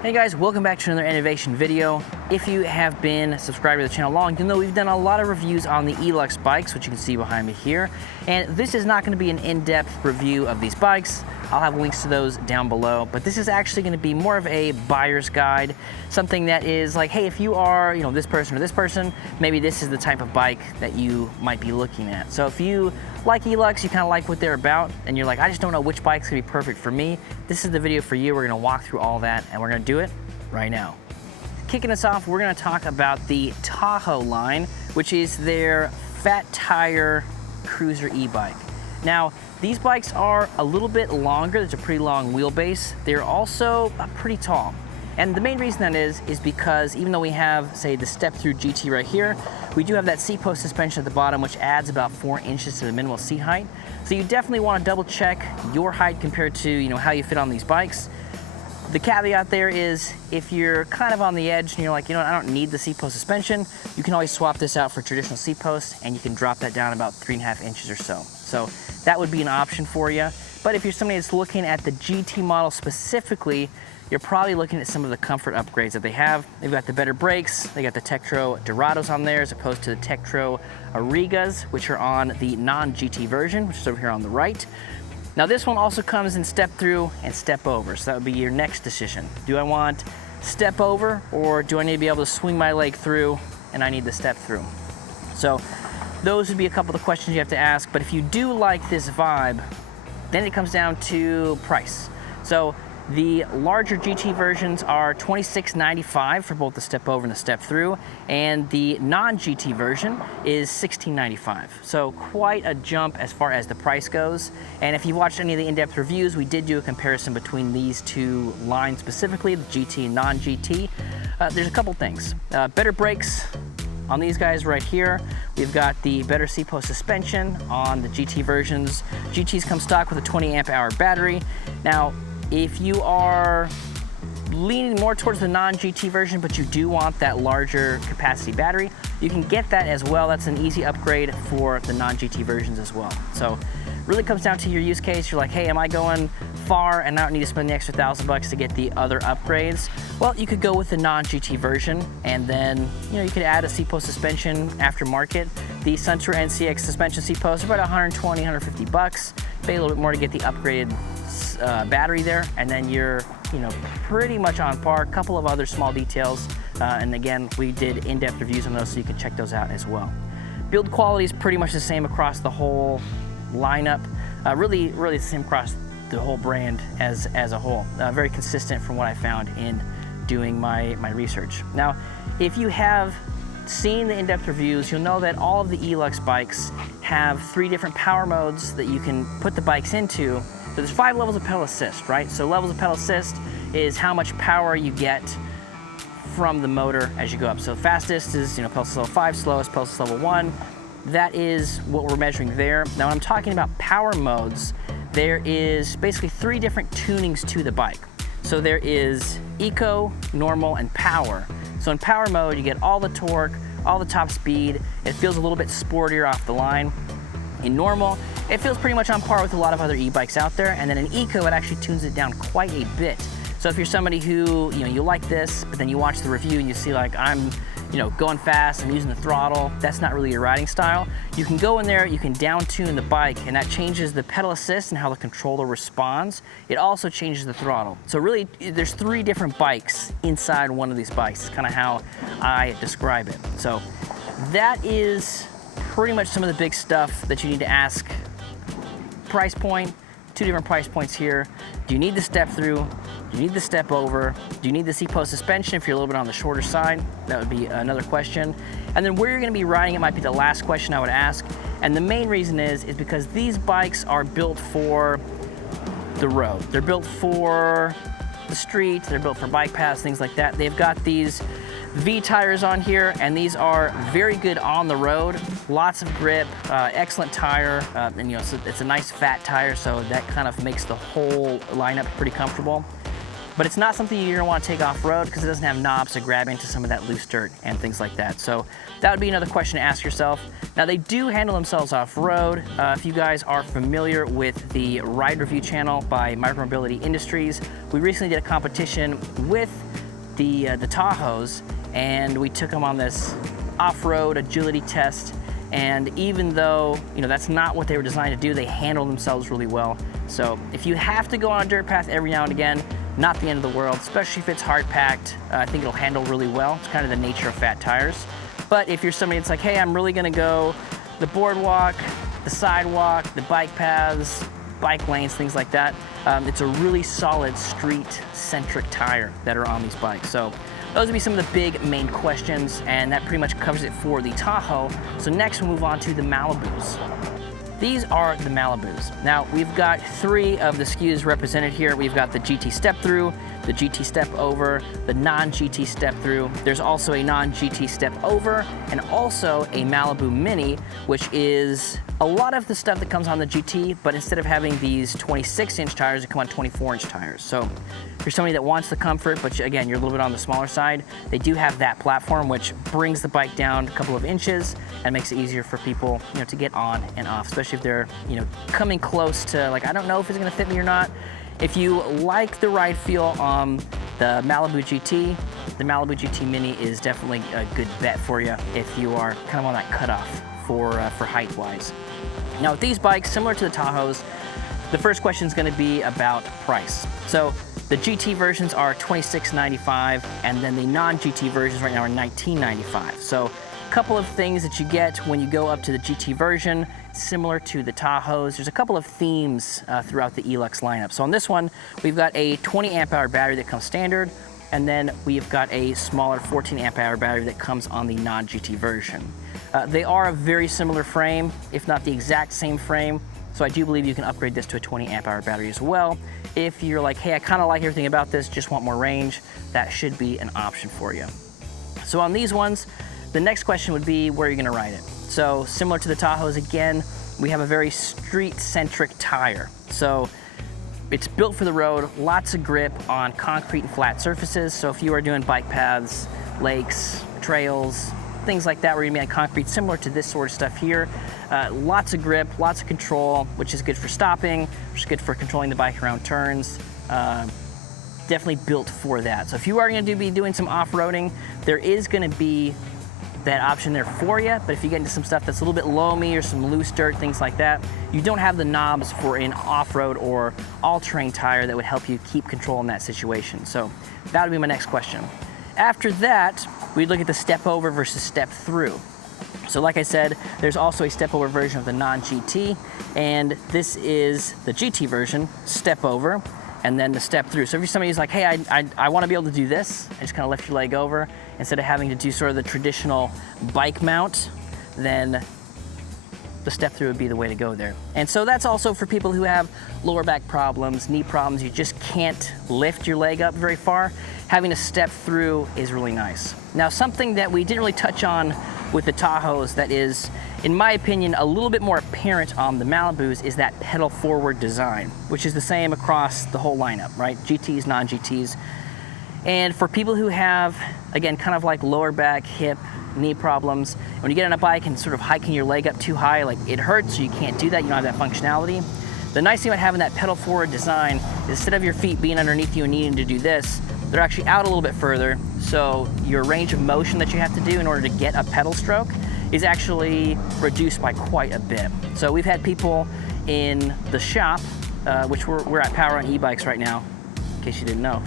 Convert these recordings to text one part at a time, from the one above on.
Hey guys, welcome back to another innovation video. If you have been subscribed to the channel long, you'll know we've done a lot of reviews on the ELUX bikes, which you can see behind me here. And this is not going to be an in-depth review of these bikes. I'll have links to those down below, but this is actually going to be more of a buyer's guide, something that is like, hey, if you are, this person or this person, maybe this is the type of bike that you might be looking at. So if you like ELUX, you kind of like what they're about, and you're like, I just don't know which bike's going to be perfect for me, this is the video for you. We're going to walk through all that, and we're going to do it right now. Kicking us off, we're going to talk about the Tahoe line, which is their fat tire cruiser e-bike. Now, these bikes are a little bit longer. There's a pretty long wheelbase. They're also pretty tall. And the main reason that is because even though we have, say, the step-through GT right here, we do have that seat post suspension at the bottom, which adds about 4 inches to the minimal seat height. So you definitely want to double check your height compared to, how you fit on these bikes. The caveat there is if you're kind of on the edge and you're like, I don't need the seat post suspension, you can always swap this out for traditional seat posts and you can drop that down about 3.5 inches or so. So that would be an option for you. But if you're somebody that's looking at the GT model specifically, you're probably looking at some of the comfort upgrades that they have. They've got the better brakes, they got the Tektro Dorados on there as opposed to the Tektro Arigas, which are on the non-GT version, which is over here on the right. Now this one also comes in step through and step over, so that would be your next decision. Do I want step over, or do I need to be able to swing my leg through and I need the step through? So those would be a couple of the questions you have to ask, but if you do like this vibe, then it comes down to price. So the larger GT versions are $26.95 for both the step over and the step through, and the non-GT version is $16.95. So quite a jump as far as the price goes. And if you've watched any of the in-depth reviews, we did do a comparison between these two lines specifically, the GT and non-GT. There's a couple things. Better brakes on these guys right here. We've got the better seat post suspension on the GT versions. GTs come stock with a 20 amp hour battery. Now, if you are leaning more towards the non-GT version, but you do want that larger capacity battery, you can get that as well. That's an easy upgrade for the non-GT versions as well. So really comes down to your use case. You're like, hey, am I going far and I don't need to spend the extra $1,000 to get the other upgrades? Well, you could go with the non-GT version, and then you could add a seat post suspension aftermarket. The Suntour NCX suspension seat posts are about $120, $150. Pay a little bit more to get the upgraded battery there, and then you're pretty much on par. A couple of other small details, and again, we did in-depth reviews on those, so you can check those out as well. Build quality is pretty much the same across the whole lineup. Really the same across the whole brand as a whole. Very consistent from what I found in doing my research. Now, if you have seen the in-depth reviews, you'll know that all of the ELUX bikes have 3 different power modes that you can put the bikes into. So there's 5 levels of pedal assist, right? So levels of pedal assist is how much power you get from the motor as you go up. So fastest is pedal assist level 5, slowest pedal assist level 1. That is what we're measuring there. Now when I'm talking about power modes, there is basically 3 different tunings to the bike. So there is eco, normal, and power. So in power mode, you get all the torque, all the top speed. It feels a little bit sportier off the line. In normal, it feels pretty much on par with a lot of other e-bikes out there. And then in eco, it actually tunes it down quite a bit. So if you're somebody who, you like this, but then you watch the review and you see like, I'm, going fast, I'm using the throttle, that's not really your riding style, you can go in there, you can down tune the bike, and that changes the pedal assist and how the controller responds. It also changes the throttle. So really, there's 3 different bikes inside one of these bikes. It's kind of how I describe it. So that is pretty much some of the big stuff that you need to ask. Price point, 2 different price points here. Do you need the step through? Do you need the step over? Do you need the seat post suspension if you're a little bit on the shorter side? That would be another question. And then where you're gonna be riding it might be the last question I would ask. And the main reason is because these bikes are built for the road. They're built for the street, they're built for bike paths, things like that. They've got these V tires on here, and these are very good on the road. Lots of grip, excellent tire, and so it's a nice fat tire, so that kind of makes the whole lineup pretty comfortable. but it's not something you're gonna wanna take off-road because it doesn't have knobs to grab into some of that loose dirt and things like that. So that would be another question to ask yourself. Now they do handle themselves off-road. If you guys are familiar with the Ride Review channel by Micromobility Industries, we recently did a competition with the Tahoes, and we took them on this off-road agility test. And even though, you know, that's not what they were designed to do, they handle themselves really well. So if you have to go on a dirt path every now and again, not the end of the world, especially if it's hard packed. I think it'll handle really well. It's kind of the nature of fat tires. But if you're somebody that's like, hey, I'm really gonna go the boardwalk, the sidewalk, the bike paths, bike lanes, things like that, it's a really solid street-centric tire that are on these bikes. So those would be some of the big main questions, and that pretty much covers it for the Tahoe. So next we'll move on to the Malibus. These are the Malibus. Now we've got 3 of the SKUs represented here. We've got the GT step through, the GT step over, the non-GT step through. There's also a non-GT step over, and also a Malibu Mini, which is a lot of the stuff that comes on the GT, but instead of having these 26-inch tires, they come on 24-inch tires. So if you're somebody that wants the comfort, but again, you're a little bit on the smaller side, they do have that platform, which brings the bike down a couple of inches and makes it easier for people, you know, to get on and off, especially if they're, you know, coming close to, like, I don't know if it's gonna fit me or not. If you like the ride feel on the Malibu GT, the Malibu GT Mini is definitely a good bet for you if you are kind of on that cutoff for height-wise. Now with these bikes, similar to the Tahoes, the first question is going to be about price. So the GT versions are $26.95, and then the non-GT versions right now are $19.95. So a couple of things that you get when you go up to the GT version, similar to the Tahoes. There's a couple of themes throughout the ELUX lineup. So on this one, we've got a 20 amp hour battery that comes standard, and then we've got a smaller 14 amp hour battery that comes on the non-GT version. They are a very similar frame, if not the exact same frame. So I do believe you can upgrade this to a 20 amp hour battery as well. If you're like, hey, I kind of like everything about this, just want more range, that should be an option for you. So on these ones, the next question would be, where are you gonna ride it? So similar to the Tahoes, again, we have a very street-centric tire. So it's built for the road, lots of grip on concrete and flat surfaces. So if you are doing bike paths, lakes, trails, things like that, where you're gonna be on concrete, similar to this sort of stuff here. Lots of grip, lots of control, which is good for stopping, which is good for controlling the bike around turns. Definitely built for that. So if you are gonna be doing some off-roading, there is gonna be that option there for you, but if you get into some stuff that's a little bit loamy or some loose dirt, things like that, you don't have the knobs for an off-road or all-terrain tire that would help you keep control in that situation. So that would be my next question. After that, we'd look at the step over versus step through. So like I said, there's also a step over version of the non-GT, and this is the GT version, step over, and then the step through. So if you're somebody who's like, hey, I want to be able to do this, and just kind of lift your leg over, instead of having to do sort of the traditional bike mount, then the step through would be the way to go there. And so that's also for people who have lower back problems, knee problems, you just can't lift your leg up very far. Having a step through is really nice. Now, something that we didn't really touch on with the Tahoes that is, in my opinion, a little bit more apparent on the Malibus is that pedal forward design, which is the same across the whole lineup, right? GTs, non-GTs. And for people who have, again, kind of like lower back, hip, knee problems, when you get on a bike and sort of hiking your leg up too high, like it hurts, so you can't do that, you don't have that functionality. The nice thing about having that pedal forward design is instead of your feet being underneath you and needing to do this, they're actually out a little bit further, so your range of motion that you have to do in order to get a pedal stroke is actually reduced by quite a bit. So we've had people in the shop, which we're at Power on e-bikes right now, in case you didn't know.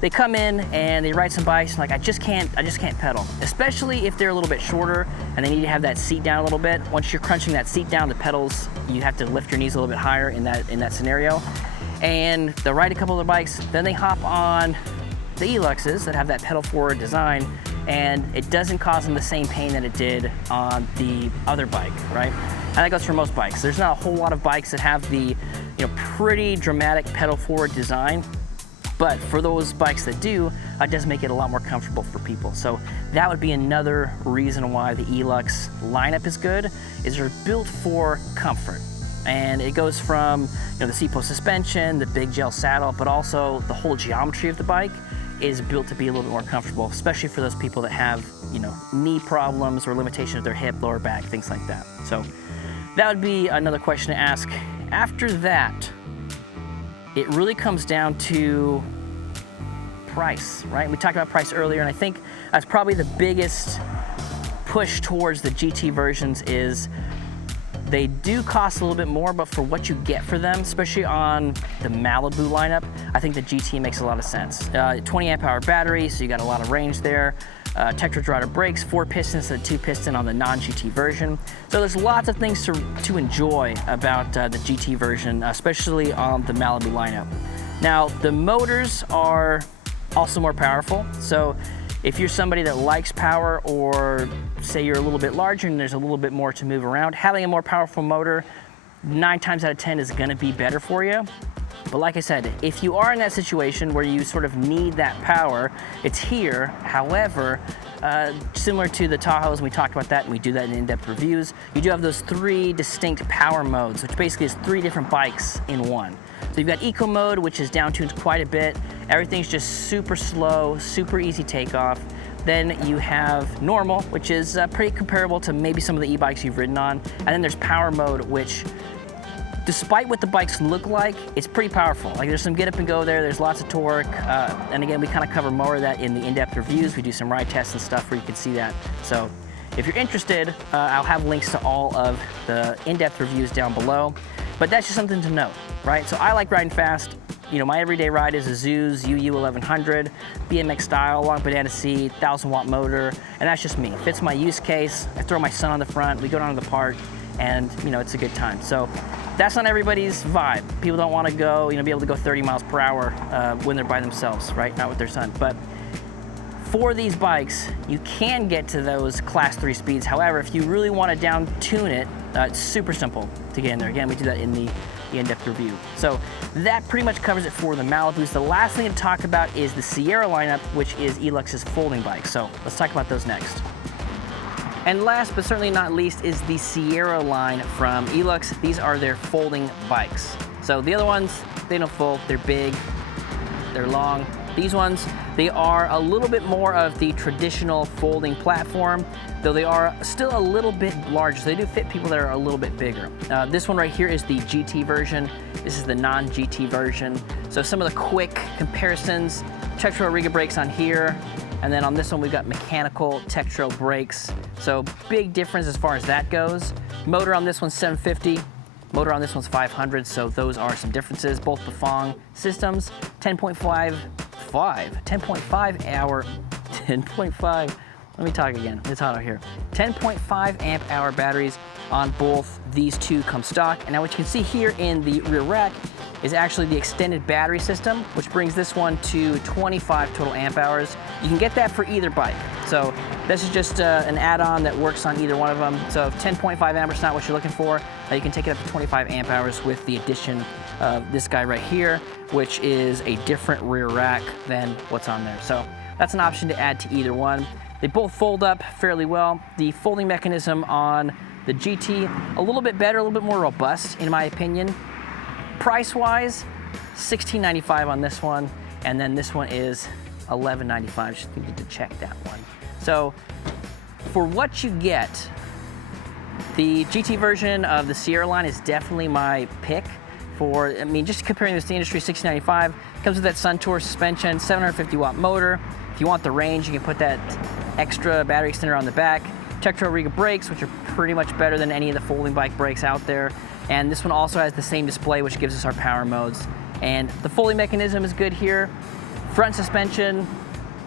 They come in and they ride some bikes and like, I just can't pedal. Especially if they're a little bit shorter and they need to have that seat down a little bit. Once you're crunching that seat down, the pedals, you have to lift your knees a little bit higher in that scenario. And they'll ride a couple of their bikes, then they hop on the ELUXs that have that pedal forward design, and it doesn't cause them the same pain that it did on the other bike, right? And that goes for most bikes. There's not a whole lot of bikes that have the, pretty dramatic pedal forward design, but for those bikes that do, it does make it a lot more comfortable for people. So that would be another reason why the ELUX lineup is good, is they're built for comfort. And it goes from the seat post suspension, the big gel saddle, but also the whole geometry of the bike is built to be a little bit more comfortable, especially for those people that have knee problems or limitations of their hip, lower back, things like that. So that would be another question to ask. After that, it really comes down to price, right? We talked about price earlier, and I think that's probably the biggest push towards the GT versions is they do cost a little bit more, but for what you get for them, especially on the Malibu lineup, I think the GT makes a lot of sense. 20 amp hour battery, so you got a lot of range there. Tetra Driver brakes, 4 pistons and 2 piston on the non-GT version. So there's lots of things to enjoy about the GT version, especially on the Malibu lineup. Now, the motors are also more powerful. So if you're somebody that likes power, or say you're a little bit larger and there's a little bit more to move around, having a more powerful motor 9 times out of 10 is gonna be better for you. But like I said, if you are in that situation where you sort of need that power, it's here. However, similar to the Tahoes, we talked about that and we do that in in-depth reviews, you do have those 3 distinct power modes, which basically is 3 different bikes in one. So you've got Eco mode, which is down-tuned quite a bit. Everything's just super slow, super easy takeoff. Then you have normal, which is pretty comparable to maybe some of the e-bikes you've ridden on. And then there's power mode, which despite what the bikes look like, it's pretty powerful. Like there's some get up and go there, there's lots of torque. And again, we kind of cover more of that in the in-depth reviews. We do some ride tests and stuff where you can see that. So if you're interested, I'll have links to all of the in-depth reviews down below. But that's just something to note, right? So I like riding fast. My everyday ride is a Zeus UU1100, BMX style, long banana seat, 1000-watt motor, and that's just me. Fits my use case. I throw my son on the front, we go down to the park, and it's a good time. So that's not everybody's vibe. People don't want to go, be able to go 30 miles per hour when they're by themselves, right? Not with their son. But for these bikes, you can get to those class 3 speeds. However, if you really want to down tune it, it's super simple to get in there. Again, we do that in the in-depth review. So that pretty much covers it for the Malibus. The last thing to talk about is the Sierra lineup, which is ELUX's folding bike. So let's talk about those next. And last but certainly not least is the Sierra line from ELUX. These are their folding bikes. So the other ones, they don't fold, they're big, they're long. These ones, they are a little bit more of the traditional folding platform, though they are still a little bit larger. So they do fit people that are a little bit bigger. This one right here is the GT version. This is the non-GT version. So some of the quick comparisons, Tektro Riga brakes on here, and then on this one we've got mechanical Tektro brakes. So big difference as far as that goes. Motor on this one's 750. Motor on this one's 500, so those are some differences. Both Bafang systems, 10.5, let me talk again, it's hot out here. 10.5 amp hour batteries on both these two come stock. And now what you can see here in the rear rack is actually the extended battery system, which brings this one to 25 total amp hours. You can get that for either bike. So this is just an add-on that works on either one of them. So if 10.5 amp is not what you're looking for, you can take it up to 25 amp hours with the addition of this guy right here, which is a different rear rack than what's on there. So that's an option to add to either one. They both fold up fairly well. The folding mechanism on the GT, a little bit better, a little bit more robust in my opinion. Price-wise, $16.95 on this one, and then this one is $11.95. Just need to check that one. So for what you get, the GT version of the Sierra line is definitely my pick for, just comparing this to the industry, $16.95. Comes with that Suntour suspension, 750-watt motor. If you want the range, you can put that extra battery extender on the back. Tektro Riga brakes, which are pretty much better than any of the folding bike brakes out there. And this one also has the same display, which gives us our power modes. And the folding mechanism is good here. Front suspension,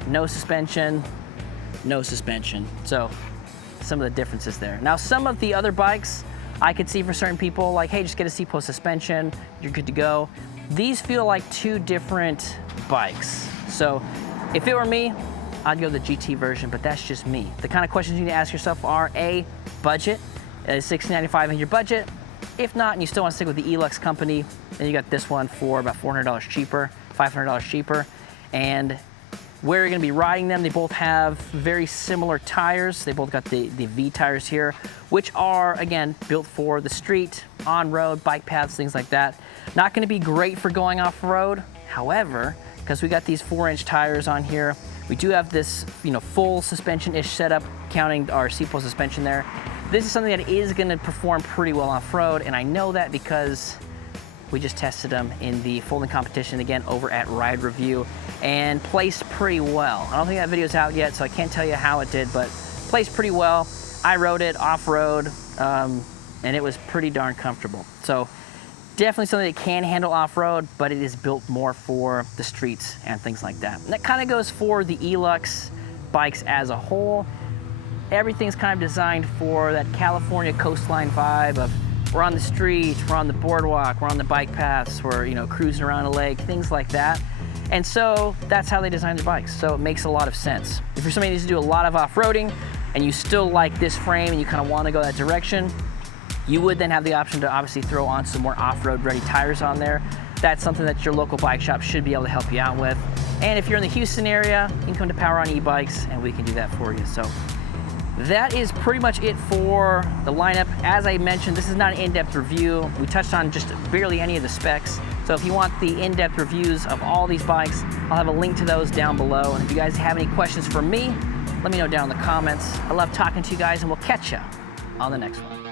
no suspension, no suspension. So some of the differences there. Now, some of the other bikes, I could see for certain people, like, hey, just get a seat post suspension, you're good to go. These feel like two different bikes. So if it were me, I'd go the GT version, but that's just me. The kind of questions you need to ask yourself are, A, budget. Is $16.95 in your budget? If not, and you still want to stick with the ELUX company, then you got this one for about $400 cheaper, $500 cheaper. And where you're gonna be riding them. They both have very similar tires. They both got the V tires here, which are, again, built for the street, on-road, bike paths, things like that. Not gonna be great for going off-road. However, because we got these 4-inch tires on here, we do have this, full suspension-ish setup, counting our C-pole suspension there. This is something that is gonna perform pretty well off-road, and I know that because we just tested them in the folding competition again over at Ride Review and placed pretty well. I don't think that video's out yet, so I can't tell you how it did, but placed pretty well. I rode it off-road, and it was pretty darn comfortable. So definitely something that can handle off-road, but it is built more for the streets and things like that. And that kind of goes for the ELUX bikes as a whole. Everything's kind of designed for that California coastline vibe of we're on the street, we're on the boardwalk, we're on the bike paths, we're cruising around a lake, things like that. And so that's how they designed their bikes. So it makes a lot of sense. If you're somebody who needs to do a lot of off-roading and you still like this frame and you kind of want to go that direction, you would then have the option to obviously throw on some more off-road ready tires on there. That's something that your local bike shop should be able to help you out with. And if you're in the Houston area, you can come to Power On E-Bikes and we can do that for you. So that is pretty much it for the lineup. As I mentioned, this is not an in-depth review. We touched on just barely any of the specs. So if you want the in-depth reviews of all these bikes, I'll have a link to those down below. And if you guys have any questions for me, let me know down in the comments. I love talking to you guys, and we'll catch you on the next one.